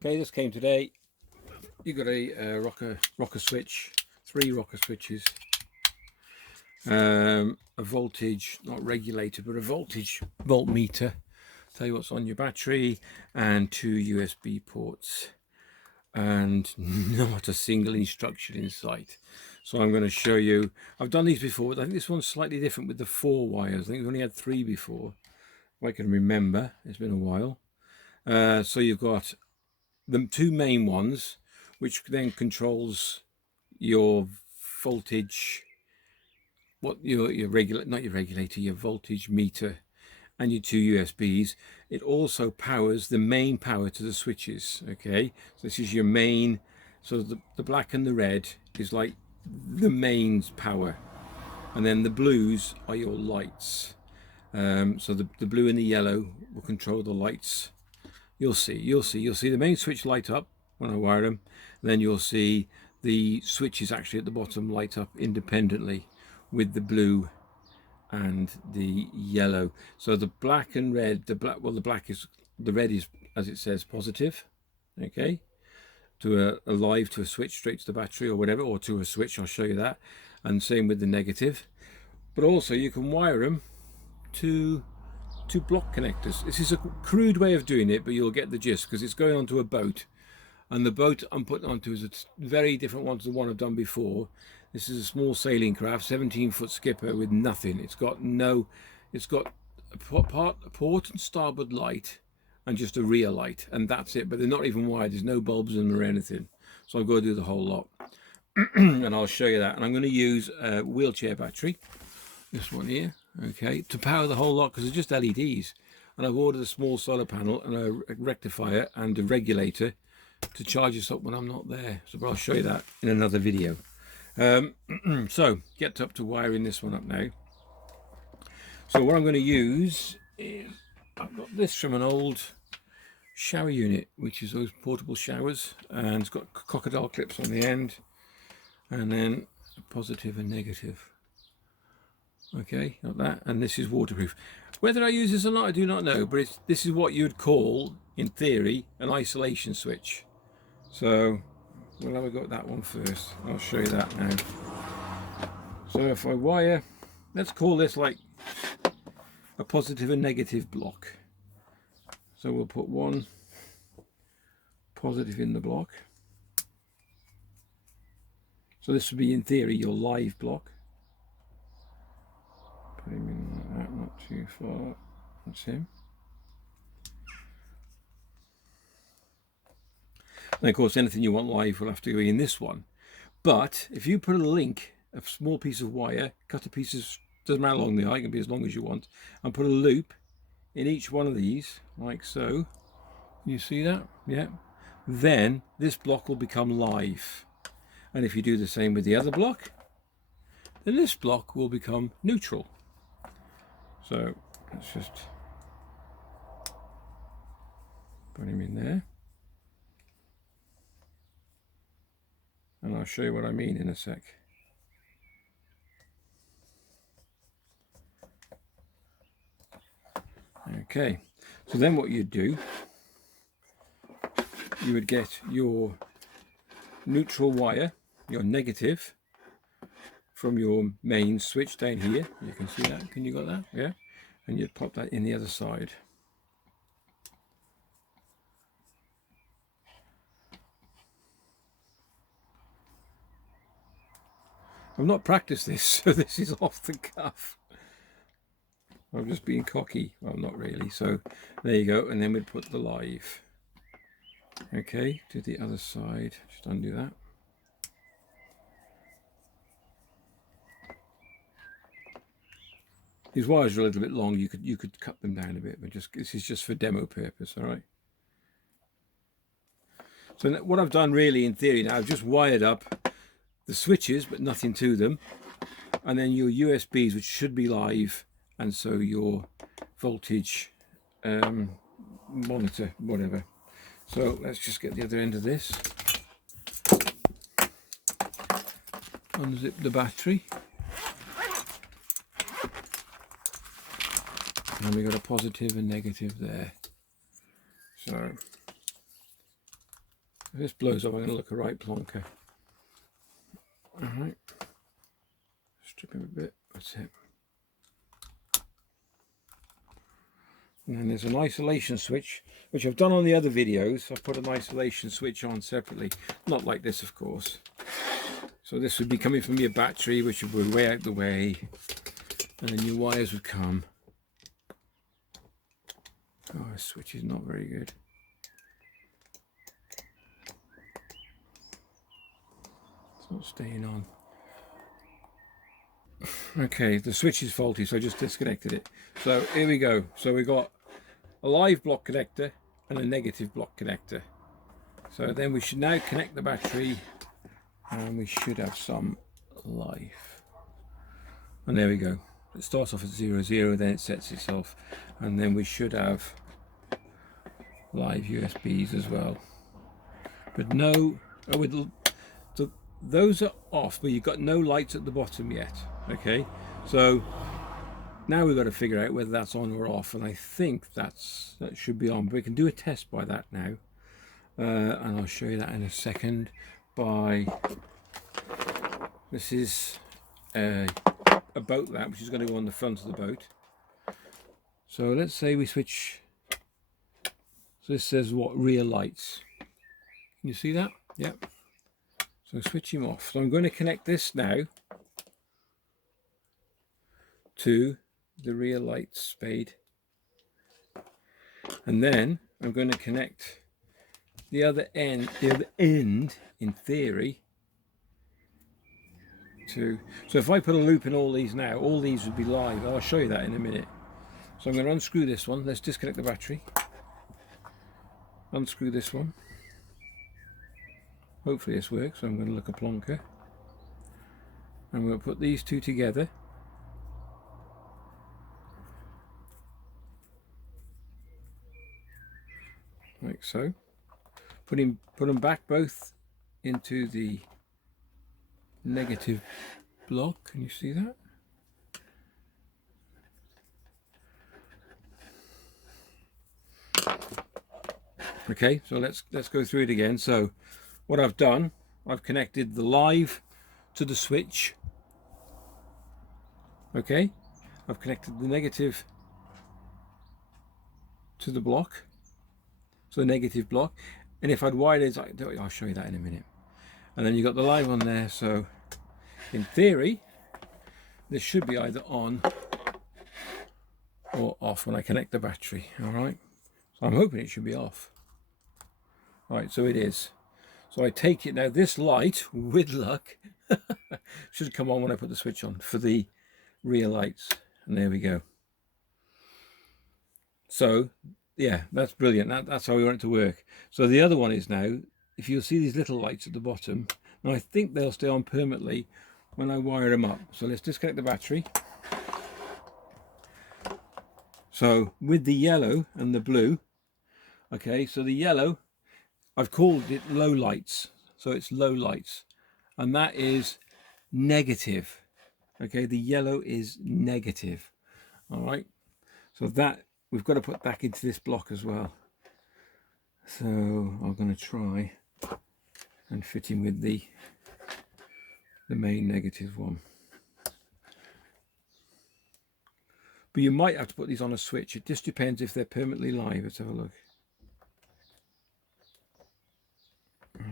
Okay, this came today. You got a rocker switch, 3 rocker switches, a voltage, not regulator, but a voltage voltmeter. Tell you what's on your battery, and 2 USB ports, and not a single instruction in sight. So I'm going to show you. I've done these before, but I think this one's slightly different with the 4 wires. I think we've only had 3 before, if I can remember. It's been a while. So you've got the 2 main ones, which then controls your voltage, what your regular, not your regulator, your voltage meter, and your 2 USBs. It also powers the main power to the switches. Okay, so this is your main. So the black and the red is like the mains power, and then the blues are your lights. So the blue and the yellow will control the lights. You'll see the main switch light up when I wire them. Then you'll see the switches actually at the bottom light up independently with the blue and the yellow. So the black and red, the red is, as it says, positive, okay, to a live, to a switch straight to the battery or whatever, or to a switch. I'll show you that. And same with the negative. But also you can wire them to block connectors. This is a crude way of doing it, but you'll get the gist, because it's going onto a boat, and the boat I'm putting onto is a very different one to the one I've done before. This is a small sailing craft, 17-foot skipper with nothing. It's got a port and starboard light and just a rear light, and that's it. But they're not even wired. There's no bulbs in them or anything. So I've got to do the whole lot. And I'll show you that. And I'm going to use a wheelchair battery, this one here, okay, to power the whole lot, because it's just LEDs. And I've ordered a small solar panel and a rectifier and a regulator to charge us up when I'm not there. So I'll show you that in another video. So get up to wiring this one up now. So what I'm going to use is, I've got this from an old shower unit, which is those portable showers, and it's got crocodile clips on the end, and then a positive and negative. Okay, like that. And this is waterproof. Whether I use this or not, I do not know, but this is what you'd call, in theory, an isolation switch. So we'll have a go at that one first. I'll show you that now. So if I wire, let's call this like a positive and negative block. So we'll put one positive in the block. So this would be, in theory, your live block. Put him in like that, not too far. That's him. And of course, anything you want live will have to go in this one. But if you put a link, a small piece of wire, cut a piece of, doesn't matter how long they are, it can be as long as you want, and put a loop in each one of these, like so. You see that? Yeah. Then this block will become live. And if you do the same with the other block, then this block will become neutral. So let's just put him in there. And I'll show you what I mean in a sec. Okay, so then what you'd do, you would get your neutral wire, your negative, from your main switch down here. You can see that. Can you got that? Yeah. And you'd pop that in the other side. I've not practiced this, so this is off the cuff. I'm just being cocky. Well, not really. So there you go. And then we'd put the live. Okay, to the other side. Just undo that. These wires are a little bit long. You could cut them down a bit, but just this is just for demo purpose. All right. So what I've done really, in theory, now I've just wired up the switches, but nothing to them, and then your USBs, which should be live, and so your voltage monitor, whatever. So let's just get the other end of this. Unzip the battery. And we got a positive and negative there. So If this blows up, I'm going to look a right plonker. All right, strip him a bit. That's it. And then there's an isolation switch, which I've done on the other videos. I've put an isolation switch on separately, not like this, of course. So this would be coming from your battery, which would be way out the way, and then your wires would come. Oh, this switch is not very good. It's not staying on. Okay, the switch is faulty, so I just disconnected it. So here we go. So we got a live block connector and a negative block connector. So then we should now connect the battery, and we should have some life. And there we go. It starts off at 0, 0, then it sets itself, and then we should have live USBs as well. But no, those are off, but you've got no lights at the bottom yet. Okay, so now we've got to figure out whether that's on or off, and I think that should be on. But we can do a test by that now, and I'll show you that in a second. This is a boat lamp, which is going to go on the front of the boat. So let's say we switch. So this says what? Rear lights. Can you see that? Yep. So switch him off. So I'm going to connect this now to the rear light spade, and then I'm going to connect the other end in theory to, so if I put a loop in all these now, all these would be live. I'll show you that in a minute. So I'm going to unscrew this one. Let's disconnect the battery, unscrew this one. Hopefully this works. So I'm going to look a plonker, and we'll put these two together. Like so. Put them back both into the negative block. Can you see that? Okay, so let's go through it again. So what I've done, I've connected the live to the switch. Okay, I've connected the negative to the block, so the negative block, and if I'd wired it, I'll show you that in a minute. And then you've got the live on there, so in theory this should be either on or off when I connect the battery. All right, so I'm hoping it should be off. All right, so it is. So I take it now, this light, with luck, should come on when I put the switch on for the rear lights, and there we go. So yeah, that's brilliant. That's how we want it to work. So the other one is now, if you'll see these little lights at the bottom, now I think they'll stay on permanently when I wire them up. So let's disconnect the battery. So with the yellow and the blue, okay, so the yellow, I've called it low lights, so it's low lights, and that is negative. Okay, the yellow is negative. All right, so that we've got to put back into this block as well. So I'm going to try and fit in with the main negative one. But you might have to put these on a switch. It just depends if they're permanently live. Let's have a look.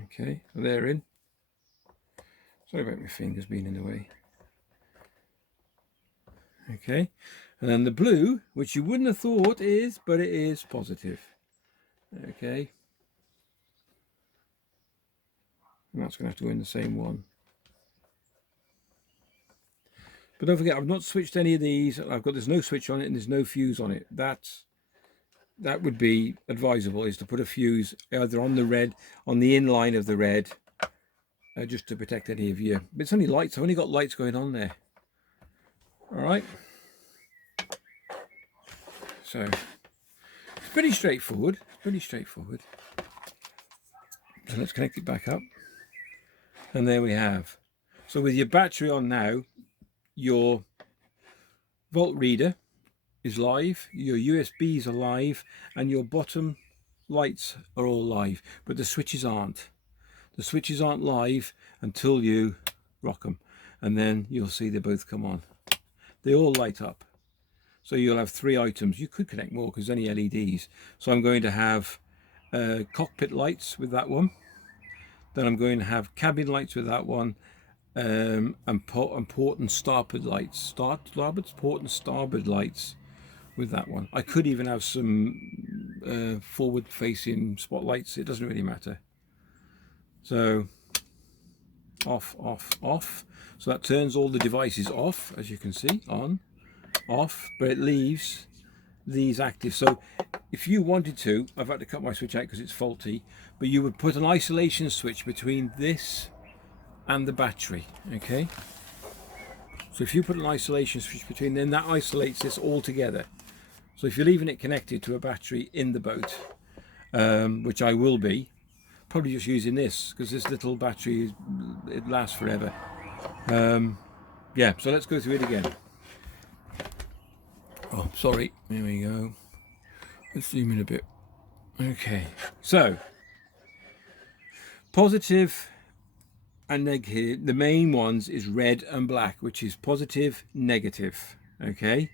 Okay, so they're in. Sorry about my fingers being in the way. Okay, and then the blue, which you wouldn't have thought is, but it is positive. Okay, and that's going to have to go in the same one. But don't forget, I've not switched any of these. There's no switch on it and there's no fuse on it. That would be advisable, is to put a fuse either on the red, on the inline of the red, just to protect any of you. But it's only lights. I've only got lights going on there. All right. So it's pretty straightforward. Pretty straightforward. So let's connect it back up. And there we have. So with your battery on now, your volt reader is live, your USBs are live, and your bottom lights are all live, but the switches aren't. The switches aren't live until you rock them, and then you'll see they both come on. They all light up. So you'll have 3 items. You could connect more because there's only LEDs. So I'm going to have cockpit lights with that one. Then I'm going to have cabin lights with that one, and port and starboard lights. Port and starboard lights with that one. I could even have some forward-facing spotlights. It doesn't really matter. So off, off, off. So that turns all the devices off, as you can see, on, off, but it leaves these active. So if you wanted to, I've had to cut my switch out because it's faulty, but you would put an isolation switch between this and the battery. Okay, so if you put an isolation switch between them, that isolates this all together. So if you're leaving it connected to a battery in the boat, which I will be, probably just using this because this little battery, it lasts forever. Yeah, so let's go through it again. Oh, sorry, here we go. Let's zoom in a bit. Okay, so positive and negative, the main ones is red and black, which is positive, negative. Okay,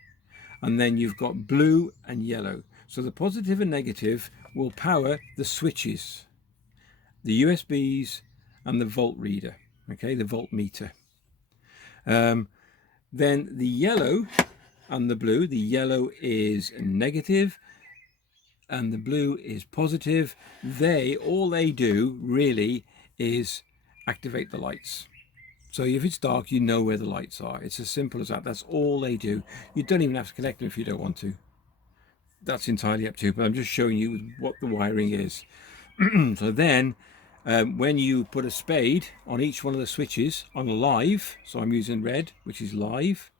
and then you've got blue and yellow. So the positive and negative will power the switches, the USBs, and the volt reader. Okay, the voltmeter. Then the yellow and the blue, the yellow is negative and the blue is positive. All they do really is activate the lights. So if it's dark, you know where the lights are. It's as simple as that. That's all they do. You don't even have to connect them if you don't want to. That's entirely up to you, but I'm just showing you what the wiring is. So then when you put a spade on each one of the switches on live, so I'm using red, which is live,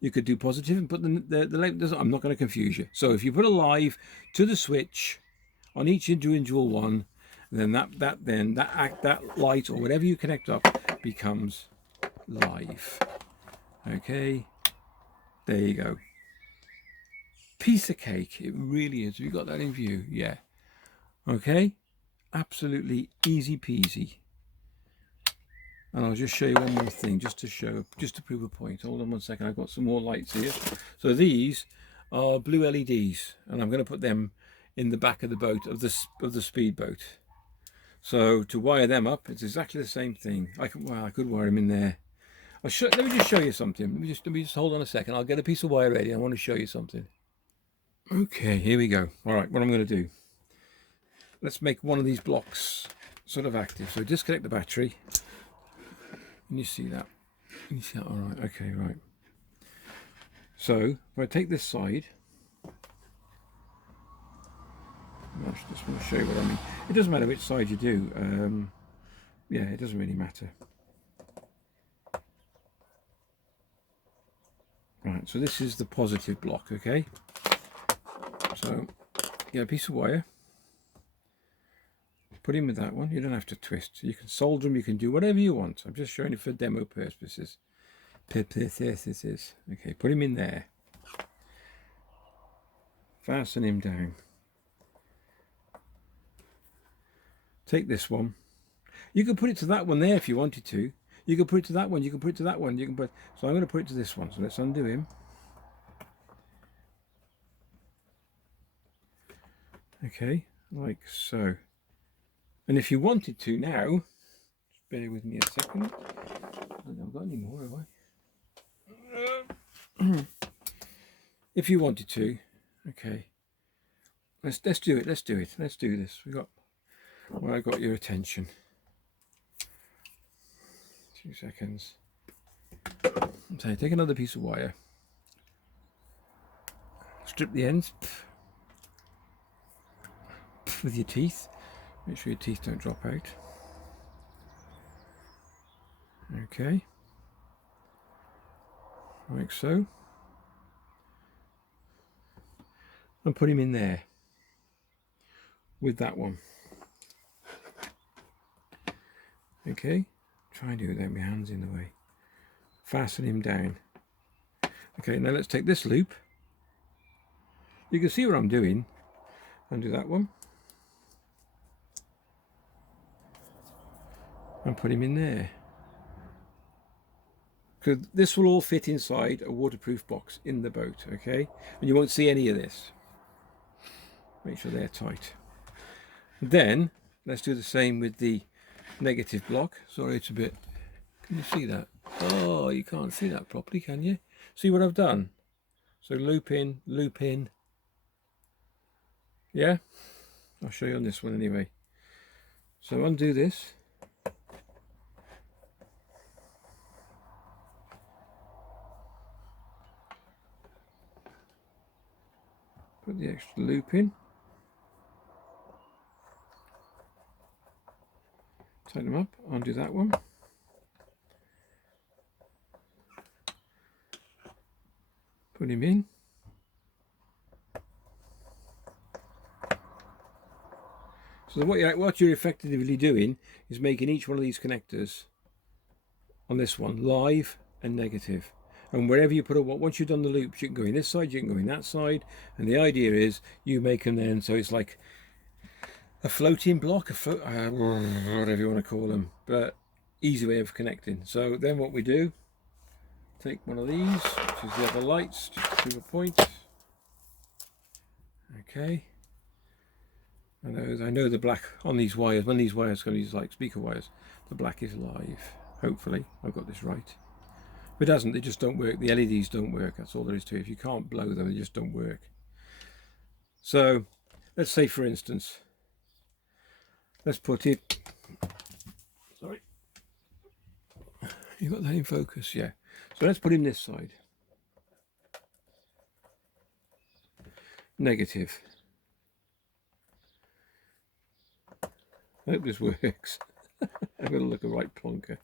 you could do positive and put the I'm not going to confuse you. So if you put a live to the switch on each individual one, then that light or whatever you connect up becomes live. Okay, there you go. Piece of cake, it really is. Have you got that in view? Yeah. Okay, absolutely easy peasy. And I'll just show you one more thing, just to prove a point. Hold on one second, I've got some more lights here. So these are blue LEDs, and I'm going to put them in the back of the boat, of the speedboat. So to wire them up, it's exactly the same thing. I could wire them in there. Let me just show you something. Let me just hold on a second. I'll get a piece of wire ready. I want to show you something. Okay, here we go. All right, what I'm going to do. Let's make one of these blocks sort of active. So disconnect the battery. Can you see that? Can you see that? All right. Okay. Right. So if I take this side, I just want to show you what I mean. It doesn't matter which side you do. Yeah, it doesn't really matter. Right. So this is the positive block. Okay. So get a piece of wire. Put in with that one. You don't have to twist. You can solder them. You can do whatever you want. I'm just showing it for demo purposes. Okay, put him in there. Fasten him down. Take this one. You can put it to that one there if you wanted to. You can put it to that one. You can put it to that one. You can put. So I'm going to put it to this one. So let's undo him. Okay, like so. And if you wanted to now, just bear with me a second. I don't think I've got any more, have I? If you wanted to, okay. Let's do it. Let's do it. Let's do this. I got your attention. 2 seconds. So take another piece of wire. Strip the ends with your teeth. Make sure your teeth don't drop out. Okay. Like so. And put him in there with that one. Okay. Try and do it without my hands in the way. Fasten him down. Okay, now let's take this loop. You can see what I'm doing. Undo that one. and put him in there. Because this will all fit inside a waterproof box in the boat, okay? And you won't see any of this. Make sure they're tight. Then let's do the same with the negative block. Sorry, it's a bit, can you see that? Oh, you can't see that properly, can you? See what I've done? So loop in, loop in. Yeah, I'll show you on this one anyway. So undo this. Put the extra loop in. Tighten them up, undo that one. Put him in. So what you're effectively doing is making each one of these connectors on this one live and negative. And wherever you put a, once you've done the loops, you can go in this side, you can go in that side. And the idea is you make them then so it's like a floating block, whatever you want to call them, but easy way of connecting. So then what we do, take one of these, which is the other lights, just to prove a point. Okay. I know the black on these wires, when these wires go, these like speaker wires, the black is live. Hopefully I've got this right. If it doesn't, they just don't work. The LEDs don't work. That's all there is to it. If you can't blow them, they just don't work. So let's say, for instance, let's put it, sorry, you got that in focus? Yeah. So let's put him this side. Negative. I hope this works. I'm going to look a right plonker.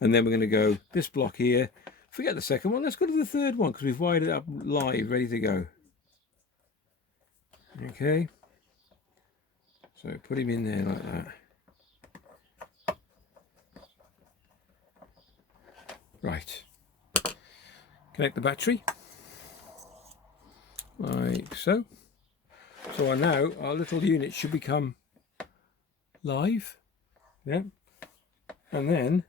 And then we're going to go this block here. Forget the second one. Let's go to the third one because we've wired it up live, ready to go. Okay. So put him in there like that. Right. Connect the battery. Like so. So now our little unit should become live. Yeah. And then,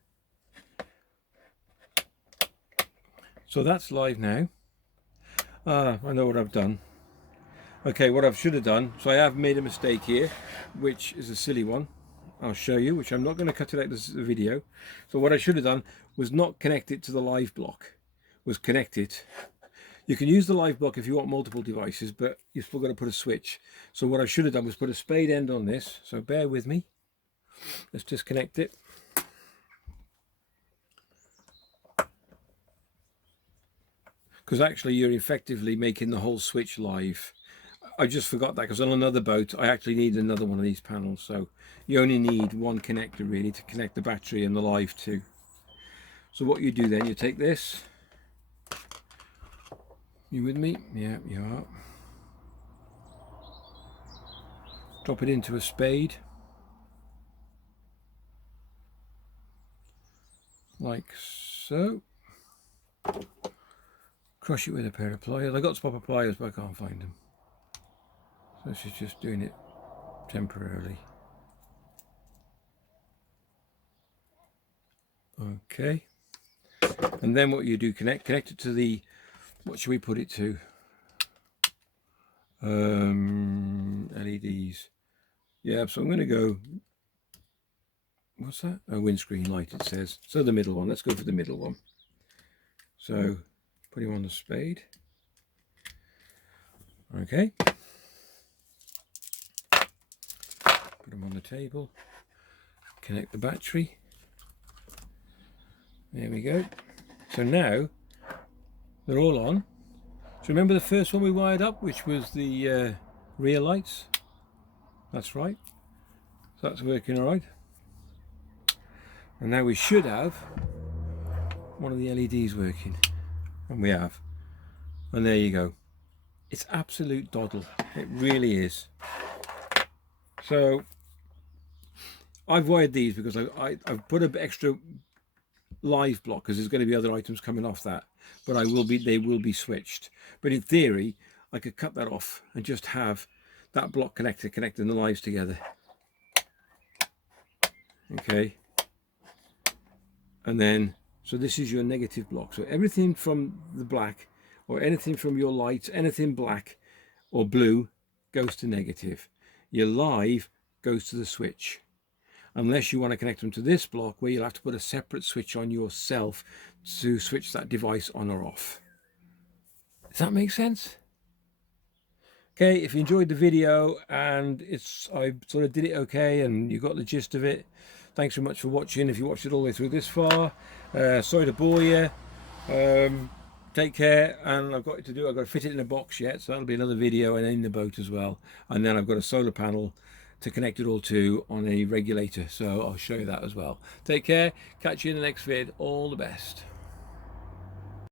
so that's live now. I know what I've done. Okay, what I should have done, so I have made a mistake here, which is a silly one. I'll show you, which I'm not going to cut it out of the video. So what I should have done was not connect it to the live block, was connect it. You can use the live block if you want multiple devices, but you've still got to put a switch. So what I should have done was put a spade end on this. So bear with me. Let's disconnect it. Because actually you're effectively making the whole switch live. I just forgot that because on another boat I actually need another one of these panels. So you only need one connector really to connect the battery and the live to. So what you do then, you take this. You with me? Yeah, you are. Drop it into a spade. Like so. Crush it with a pair of pliers. I got proper pliers, but I can't find them. So she's just doing it temporarily. Okay. And then what you do, connect it to the, what should we put it to? LEDs. Yeah, so I'm going to go, what's that? Oh, windscreen light it says. So the middle one, let's go for the middle one. So put him on the spade. Okay. Put him on the table. Connect the battery. There we go. So now they're all on. So remember the first one we wired up, which was the rear lights? That's right. So that's working all right. And now we should have one of the LEDs working. And we have. And there you go. It's absolute doddle. It really is. So I've wired these because I've put an extra live block because there's going to be other items coming off that, but they will be switched. But in theory I could cut that off and just have that block connecting the lives together. Okay, and then, so this is your negative block. So everything from the black, or anything from your lights, anything black or blue, goes to negative. Your live goes to the switch, unless you want to connect them to this block, where you'll have to put a separate switch on yourself to switch that device on or off. Does that make sense? Okay, if you enjoyed the video and I sort of did it okay and you got the gist of it, thanks so much for watching. If you watched it all the way through this far, sorry to bore you. Take care, and I've got to fit it in a box yet, so that'll be another video, and in the boat as well. And then I've got a solar panel to connect it all to on a regulator, so I'll show you that as well. Take care, catch you in the next vid, all the best.